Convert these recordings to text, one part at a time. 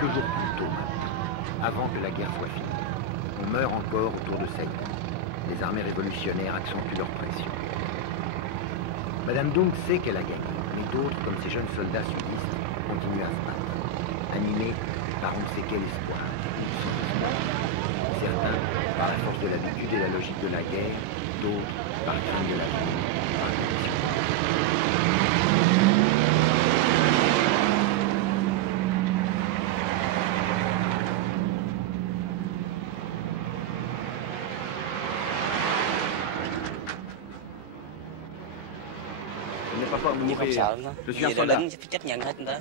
quelques jours plus tôt, avant que la guerre soit finie. On meurt encore autour de Saigon. Les armées révolutionnaires accentuent leur pression. Madame Dunk sait qu'elle a gagné, mais d'autres, comme ces jeunes soldats sudistes, continuent à se battre, animés par on ne sait quel espoir. Certains, par la force de l'habitude et la logique de la guerre, d'autres, par crainte de la vie, par la pression. Nhưng không sợ nó. Je suis Vì un là soldat. lính phải chấp nhận hết đó.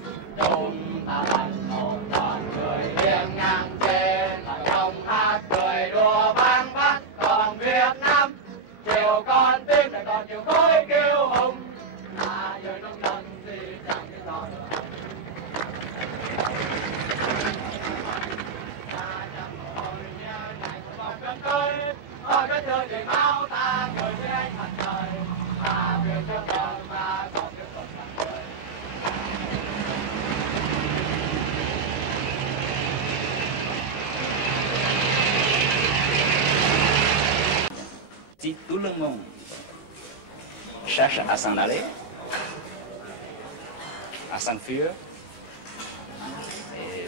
Si tout le monde cherche à s'en aller, à s'enfuir, et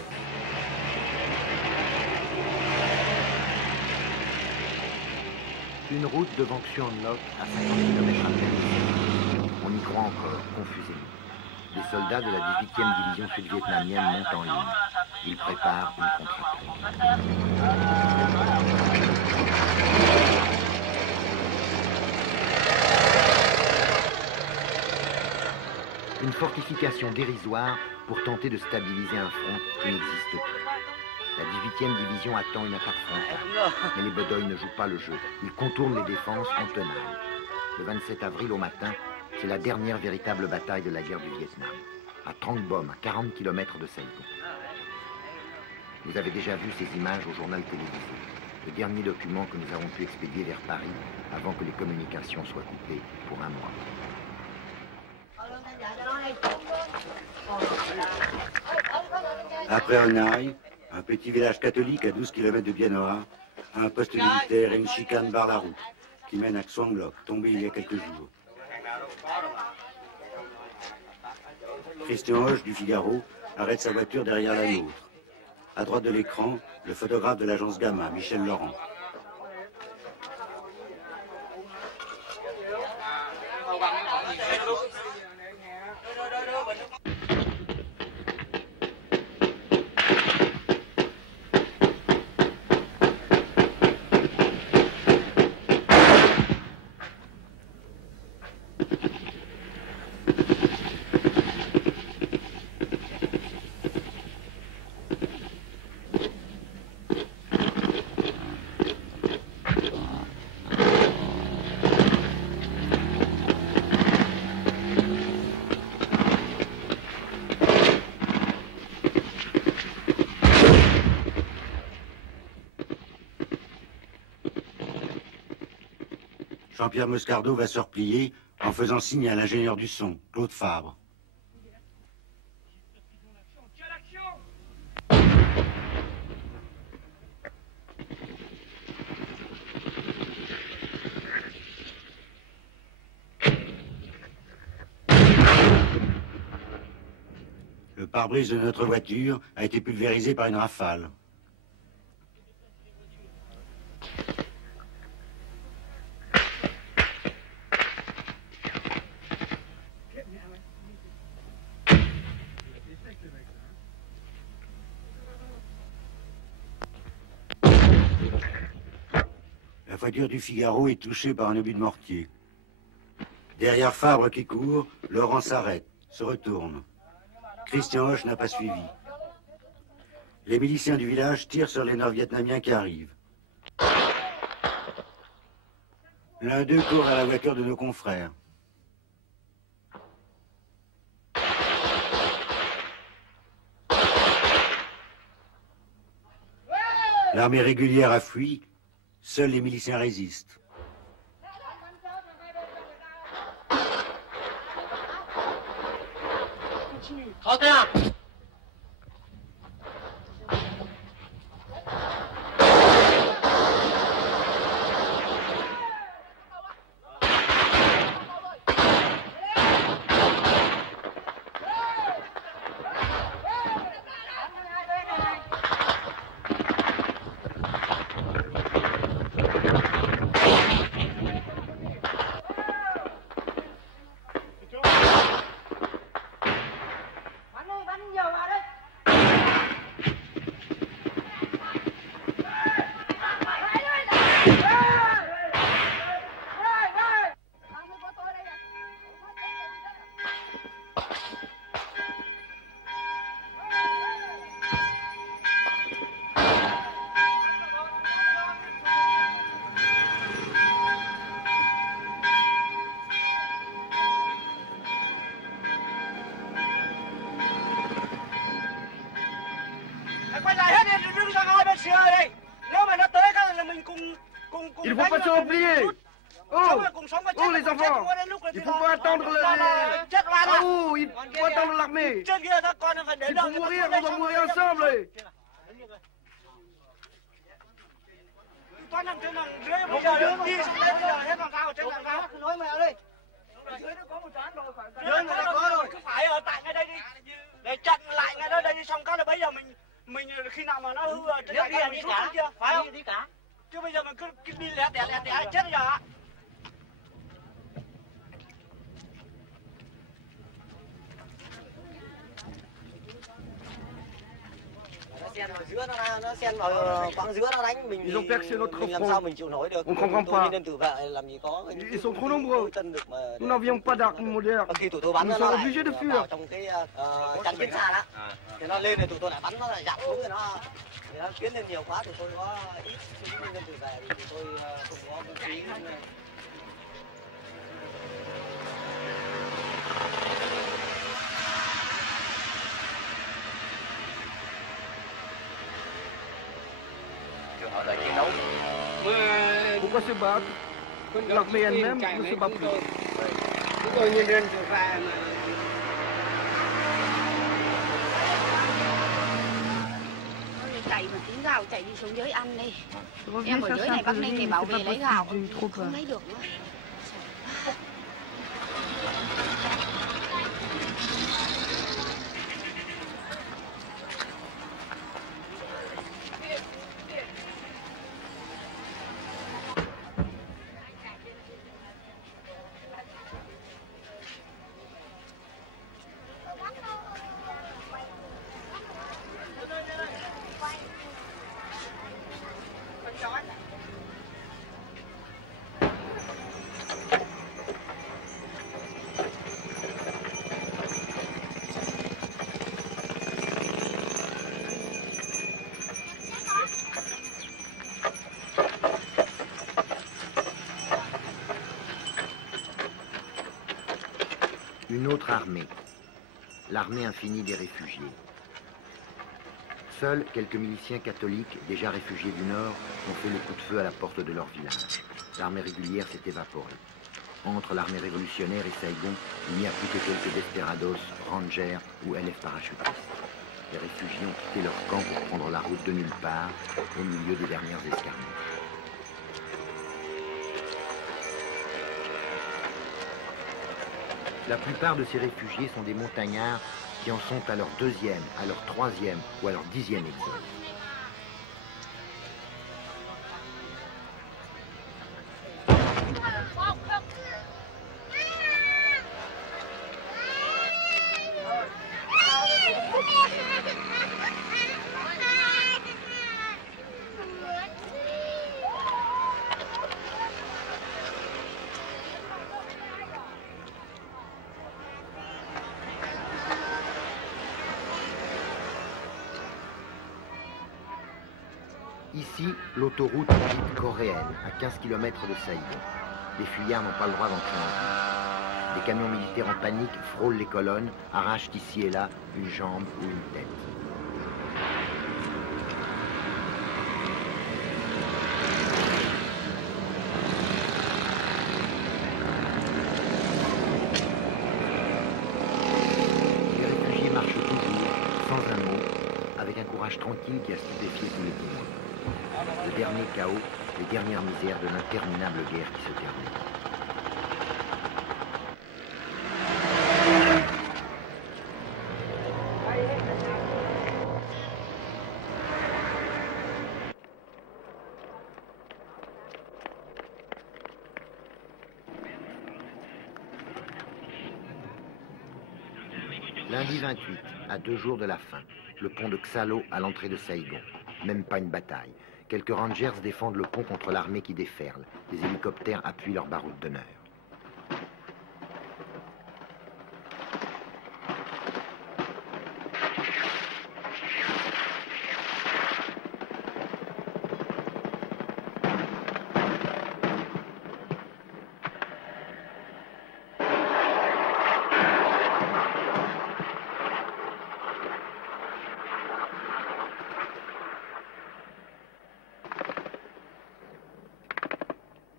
Une route de Vangsuanloc à 50 km à peine. On y croit encore, confusément. Les soldats de la 18e division sud-vietnamienne montent en ligne. Ils préparent une contre-attaque. Une fortification dérisoire pour tenter de stabiliser un front qui n'existe plus. La 18e division attend une attaque frontale, mais les Bedoy ne jouent pas le jeu. Ils contournent les défenses en tenaille. Le 27 avril au matin, c'est la dernière véritable bataille de la guerre du Vietnam, à Trang Bom, à 40 km de Saigon. Vous avez déjà vu ces images au journal télévisé, le dernier document que nous avons pu expédier vers Paris avant que les communications soient coupées pour un mois. Après Hanoï, un petit village catholique à 12 km de Bien Hoa, un poste militaire et une chicane barre la route qui mène à Xuang Loc, tombé il y a quelques jours. Christian Hoche du Figaro arrête sa voiture derrière la nôtre. À droite de l'écran, le photographe de l'agence Gamma, Michel Laurent. Jean-Pierre Moscardo va se replier en faisant signe à l'ingénieur du son, Claude Fabre. Le pare-brise de notre voiture a été pulvérisé par une rafale. La voiture du Figaro est touchée par un obus de mortier. Derrière Fabre qui court, Laurent s'arrête, se retourne. Christian Hoche n'a pas suivi. Les miliciens du village tirent sur les Nord-Vietnamiens qui arrivent. L'un d'eux court à la voiture de nos confrères. L'armée régulière a fui, seuls les miliciens résistent. Templiers! Oh! Oh, les enfants! Il faut pas attendre Oh, il faut attendre l'armée! C'est pour mourir, on va mourir ensemble! Bây giờ đi xuống đây, bây giờ hết làm sao, chết làm sao? Nói mẹ đi. Dưới nó có một toán rồi, dưới nó có rồi. Cứ phải ở tại ngay đây đi. Để chặn lại ngay đây đi, xong cái là bây giờ mình khi nào mà nó hư trên đây mình rút xuống kia, phải không? Đi cả. Chứ bây giờ mình cứ đi lẻ tẻ chết bây giờ ạ. Xen vào giữa nó xen vào quãng giữa nó đánh mình làm sao mình chịu nổi được. Tôi nên tự vệ làm gì có. Ils sont trop nombreux. Nous n'avions pas d'armes modernes. Khi tụi tôi bắn Nous nó sommes obligés de fuir. trong cái chắn chiến xa đó. Thì nó lên thì tụi tôi lại bắn nó lại dặn xuống rồi nó tiến lên nhiều quá tụi tôi có ít nên tự vệ thì tụi tôi không có vũ khí. Họ đợi chiến đấu. Pourquoi se battre? L'armée elle-même ne se bat plus. Chúng tôi nhân dân tự vệ mà. Chạy mà tiếng gào chạy đi xuống dưới ăn đi. Em ở dưới này Bắc Ninh thì bảo vệ lấy gạo không lấy được nữa. Une autre armée, l'armée infinie des réfugiés. Seuls quelques miliciens catholiques, déjà réfugiés du Nord, ont fait le coup de feu à la porte de leur village. L'armée régulière s'est évaporée. Entre l'armée révolutionnaire et Saïgon, il n'y a plus que quelques desperados, rangers ou LF parachutistes. Les réfugiés ont quitté leur camp pour prendre la route de nulle part, au milieu des dernières escarmouches. La plupart de ces réfugiés sont des montagnards qui en sont à leur deuxième, à leur troisième ou à leur 10e exode. Ici, l'autoroute est dite coréenne, à 15 km de Saïgon. Les fuyards n'ont pas le droit d'entrer en ville. Des camions militaires en panique frôlent les colonnes, arrachent ici et là une jambe ou une tête. Les réfugiés marchent toujours, sans un mot, avec un courage tranquille qui a stupéfié tous les témoins. Le dernier chaos, les dernières misères de l'interminable guerre qui se termine. Lundi 28, à 2 jours de la fin, le pont de Xalo à l'entrée de Saïgon. Même pas une bataille. Quelques rangers défendent le pont contre l'armée qui déferle. Des hélicoptères appuient leur baroud d'honneur.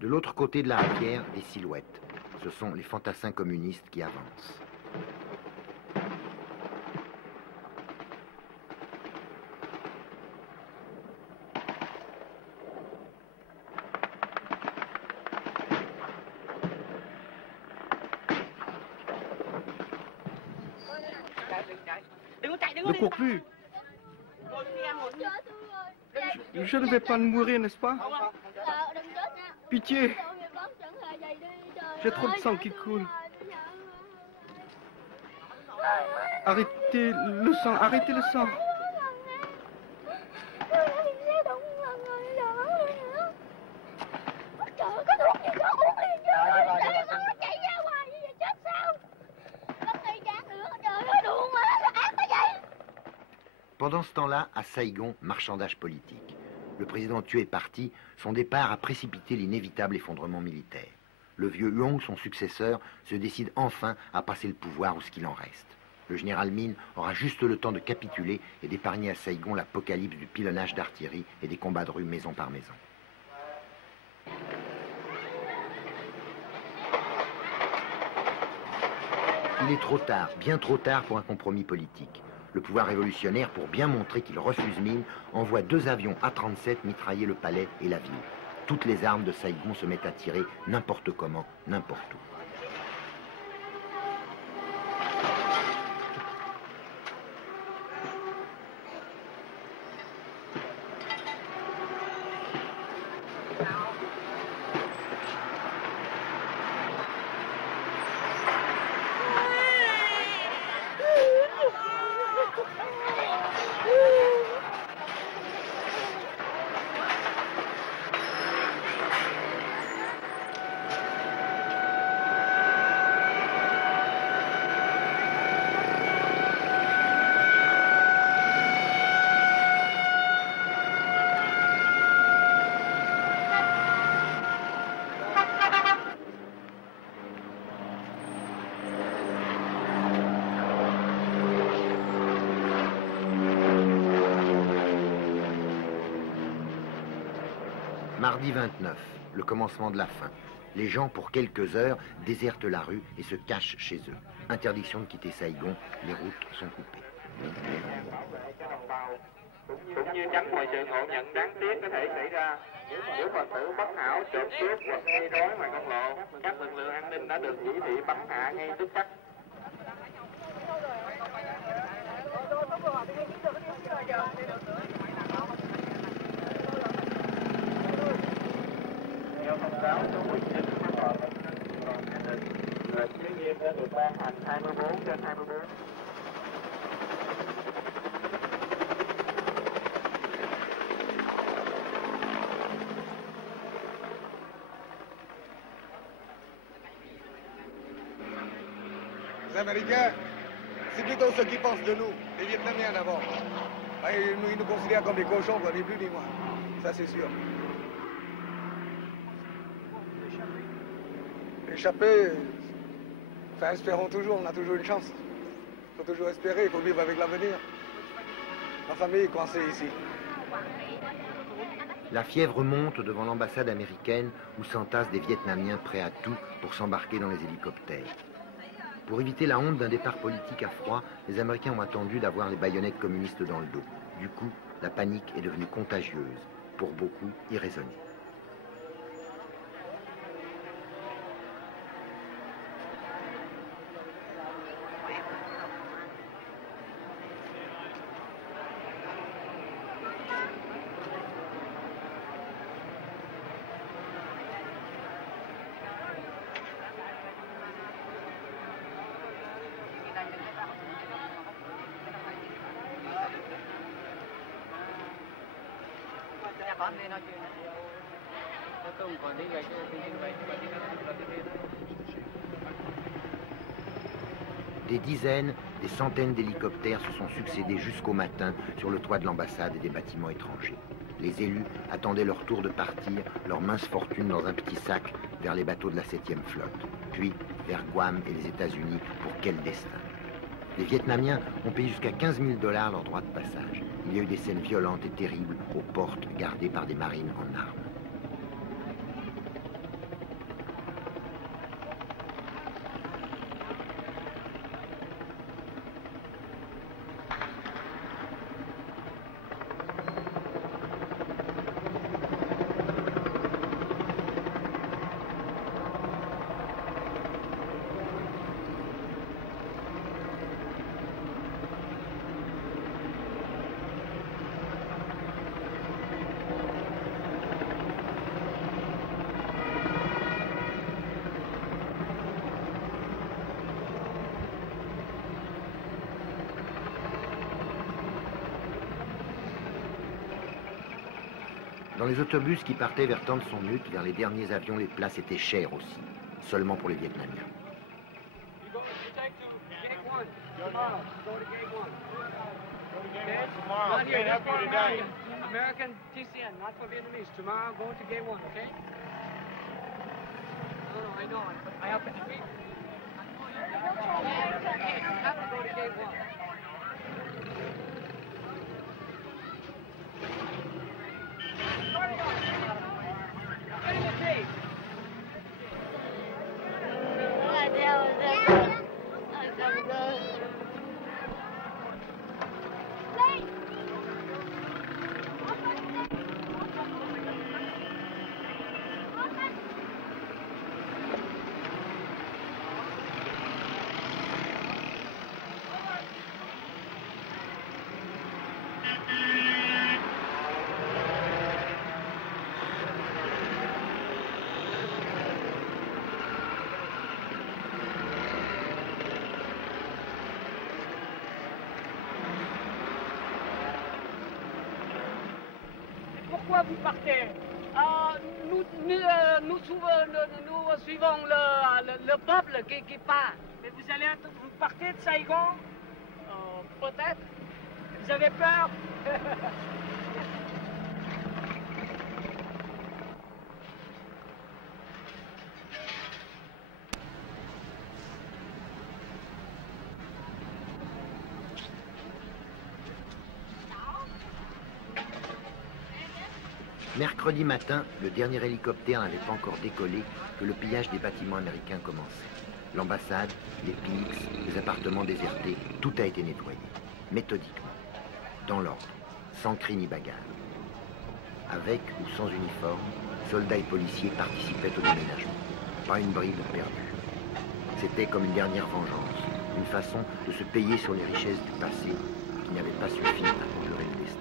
De l'autre côté de la rivière, des silhouettes. Ce sont les fantassins communistes qui avancent. Ne cours plus. Je ne vais pas mourir, n'est-ce pas? Pitié. J'ai trop de sang qui coule. Arrêtez le sang, arrêtez le sang. Pendant ce temps-là, à Saïgon, marchandage politique. Le président tué est parti, son départ a précipité l'inévitable effondrement militaire. Le vieux Huong, son successeur, se décide enfin à passer le pouvoir ou ce qu'il en reste. Le général Min aura juste le temps de capituler et d'épargner à Saïgon l'apocalypse du pilonnage d'artillerie et des combats de rue maison par maison. Il est trop tard, bien trop tard pour un compromis politique. Le pouvoir révolutionnaire, pour bien montrer qu'il refuse Min, envoie 2 avions A-37 mitrailler le palais et la ville. Toutes les armes de Saïgon se mettent à tirer n'importe comment, n'importe où. Mardi 29, le commencement de la fin. Les gens, pour quelques heures, désertent la rue et se cachent chez eux. Interdiction de quitter Saïgon, les routes sont coupées. Cũng như tránh mọi sự ngộ nhận đáng tiếc có thể xảy ra nếu Phật tử bất hảo trộm cướp hoặc gây rối ngoài công lộ. Các lực lượng an ninh đã được chỉ thị bắn hạ ngay tức khắc. Theo thông cáo số 19 của Tòa an ninh, lệnh giới nghiêm đã được ban hành 24/24. Les Américains, c'est plutôt ceux qui pensent de nous, les Vietnamiens d'abord. Ils nous considèrent comme des cochons, quoi, ni plus ni moins. Ça, c'est sûr. Échapper, enfin, espérons toujours, on a toujours une chance. Il faut toujours espérer, il faut vivre avec l'avenir. Ma famille est coincée ici. La fièvre monte devant l'ambassade américaine où s'entassent des Vietnamiens prêts à tout pour s'embarquer dans les hélicoptères. Pour éviter la honte d'un départ politique à froid, les Américains ont attendu d'avoir les baïonnettes communistes dans le dos. Du coup, la panique est devenue contagieuse, pour beaucoup irraisonnée. Des dizaines, des centaines d'hélicoptères se sont succédés jusqu'au matin sur le toit de l'ambassade et des bâtiments étrangers. Les élus attendaient leur tour de partir, leur mince fortune dans un petit sac, vers les bateaux de la 7e flotte, puis vers Guam et les États-Unis. Pour quel destin? Les Vietnamiens ont payé jusqu'à 15 000 $ leur droit de passage. Il y a eu des scènes violentes et terribles aux portes gardées par des marines en armes. Dans les autobus qui partaient vers Tan Son Nhut, vers les derniers avions, les places étaient chères aussi, seulement pour les Vietnamiens. Not here, that's for American TCN, not for Vietnamese. Tomorrow, go to gate 1, okay? No, I know, but I have to agree. You have to go to gate 1. Get in the tape. Pourquoi vous partez? Nous suivons le peuple qui part. Mais vous partez de Saigon? Peut-être. Vous avez peur? Mercredi matin, le dernier hélicoptère n'avait pas encore décollé que le pillage des bâtiments américains commençait. L'ambassade, les PX, les appartements désertés, tout a été nettoyé, méthodiquement, dans l'ordre, sans cri ni bagarre. Avec ou sans uniforme, soldats et policiers participaient au déménagement. Pas une bride perdue. C'était comme une dernière vengeance, une façon de se payer sur les richesses du passé qui n'avaient pas suffi à conjurer le destin.